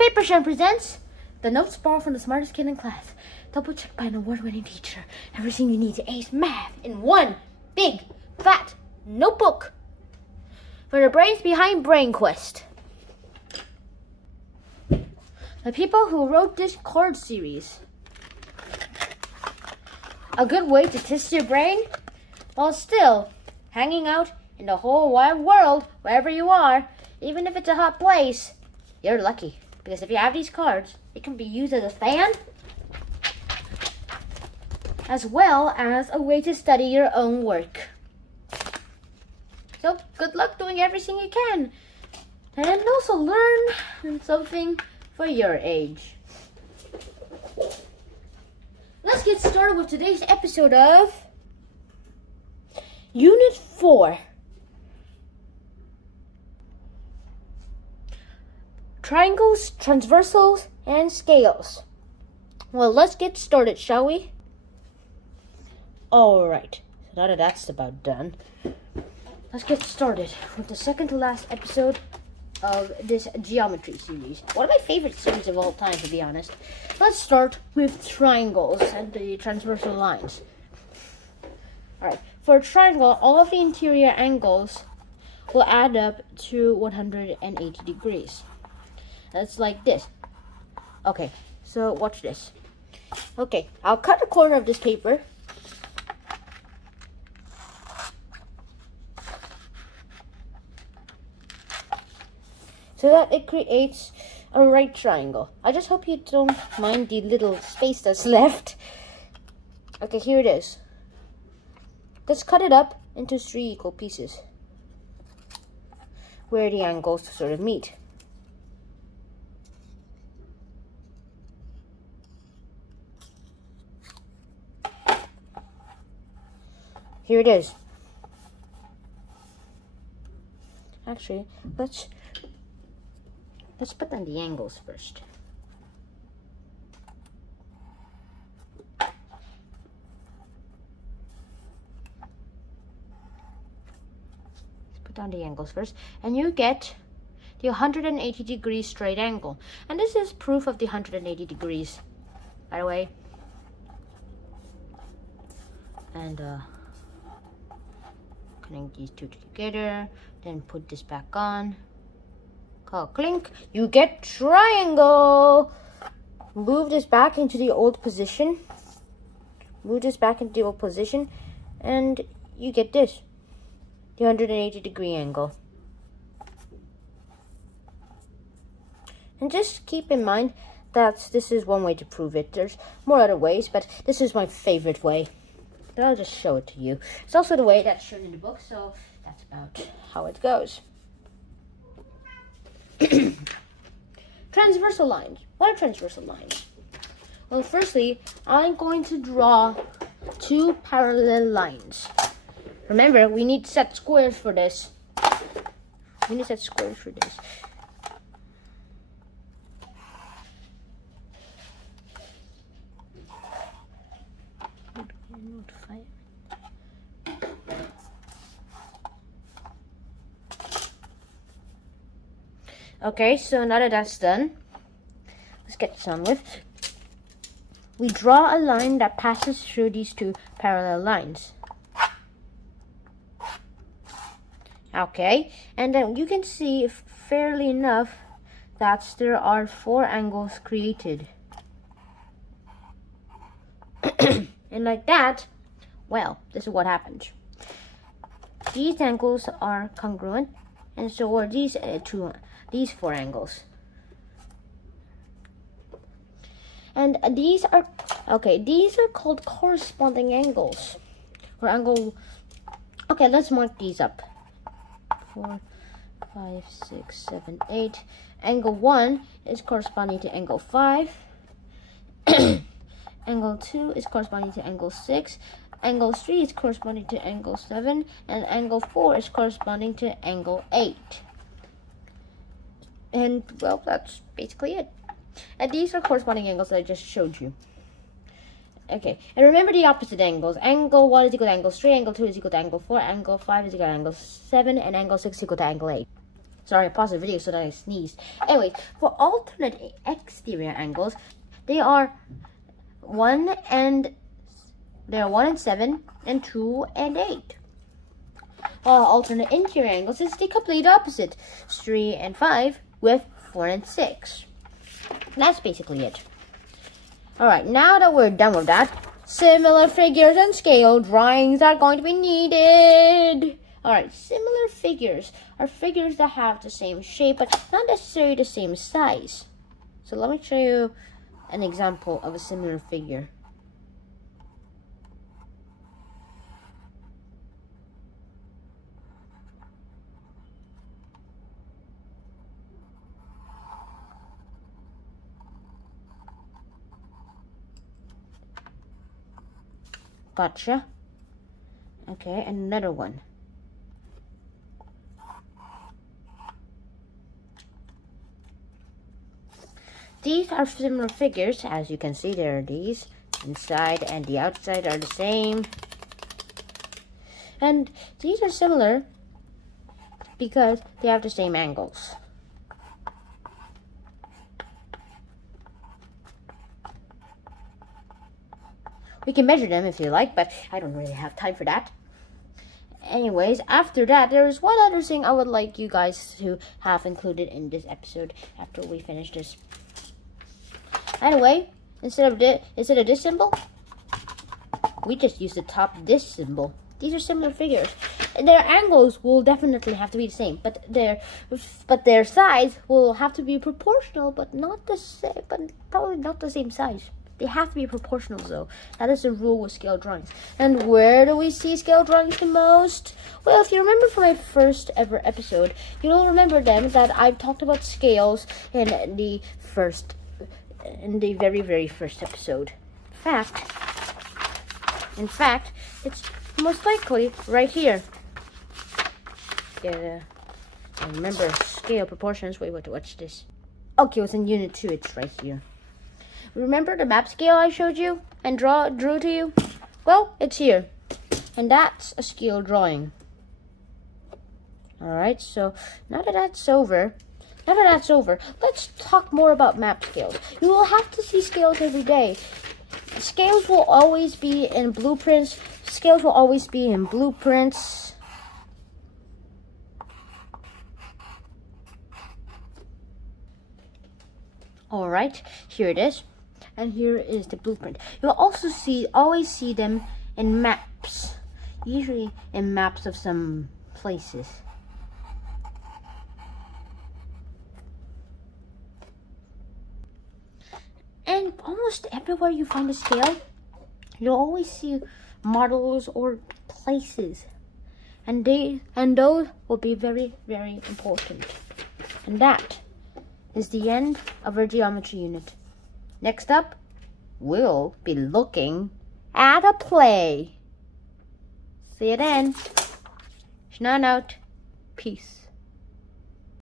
Papersham presents the notes borrowed from the smartest kid in class. Double checked by an award-winning teacher. Everything you need to ace math in one big, fat notebook. For the brains behind Brain Quest. The people who wrote this card series. A good way to test your brain while still hanging out in the whole wide world, wherever you are, even if it's a hot place. You're lucky, because if you have these cards, it can be used as a fan, as well as a way to study your own work. So, good luck doing everything you can, and also learn something for your age. Let's get started with today's episode of Unit 4. Triangles, transversals, and scales. Well, let's get started, shall we? Alright, so now that that's about done, let's get started with the second to last episode of this geometry series. One of my favorite series of all time, to be honest. Let's start with triangles and the transversal lines. Alright, for a triangle, all of the interior angles will add up to 180 degrees. That's like this. Okay, so watch this. Okay, I'll cut a corner of this paper. So that it creates a right triangle. I just hope you don't mind the little space that's left. Okay, here it is. Let's cut it up into 3 equal pieces, where the angles sort of meet. Here it is. Actually, let's put down the angles first. Let's put down the angles first, and you get the 180 degree straight angle. And this is proof of the 180 degrees, by the way. And connect these two together, then put this back on. Clink, you get triangle. Move this back into the old position. Move this back into the old position, and you get this, the 180 degree angle. And just keep in mind that this is one way to prove it. There's more other ways, but this is my favorite way. So I'll just show it to you. It's also the way that's shown in the book, so that's about how it goes. Transversal lines. What are transversal lines? Well, firstly, I'm going to draw 2 parallel lines. Remember, we need set squares for this. We need set squares for this. Okay, so now that that's done, let's get this on with. We draw a line that passes through these 2 parallel lines. Okay, and then you can see fairly enough that there are 4 angles created. And like that, well, this is what happens. These angles are congruent, and so are these 4 angles. And these are called corresponding angles. Or angle. Okay, let's mark these up. 4, 5, 6, 7, 8. Angle 1 is corresponding to angle 5. Angle 2 is corresponding to angle 6. Angle 3 is corresponding to angle 7. And angle 4 is corresponding to angle 8. And, well, that's basically it. And these are corresponding angles that I just showed you. Okay, and remember the opposite angles. Angle 1 is equal to angle 3, angle 2 is equal to angle 4, angle 5 is equal to angle 7, and angle 6 is equal to angle 8. Sorry, I paused the video so that I sneezed. Anyways, for alternate exterior angles, they are 1 and 7 and 2 and 8. While alternate interior angles is the complete opposite, 3 and 5 with 4 and 6. That's basically it. Alright, now that we're done with that, similar figures and scale drawings are going to be needed. Alright, similar figures are figures that have the same shape, but not necessarily the same size. So let me show you an example of a similar figure. Gotcha. Okay, another one. These are similar figures. As you can see, there are these. Inside and the outside are the same. And these are similar because they have the same angles. We can measure them if you like, but I don't really have time for that. Anyways, after that, there is one other thing I would like you guys to have included in this episode after we finish this. Anyway, instead of this symbol, we just use the top this symbol. These are similar figures. Their angles will definitely have to be the same, but their size will have to be proportional, but not the same, but probably not the same size. They have to be proportional though. That is the rule with scale drawings. And where do we see scale drawings the most? Well, if you remember from my first ever episode, you'll remember them that I've talked about scales in the very, very first episode. In fact, it's most likely right here. Yeah, I remember scale proportions. Wait, watch this. Okay, it's in unit 2. It's right here. Remember the map scale I showed you and drew to you? Well, it's here. And that's a scale drawing. Alright, so now that that's over, let's talk more about map scales. You will have to see scales every day. Scales will always be in blueprints. Alright, here it is. And here is the blueprint. You'll also always see them in maps. Usually in maps of some places. And almost everywhere you find a scale, you'll always see models or places. And those will be very, very important. And that is the end of our geometry unit. Next up, we'll be looking at a play. See you then. Schnan out. Peace.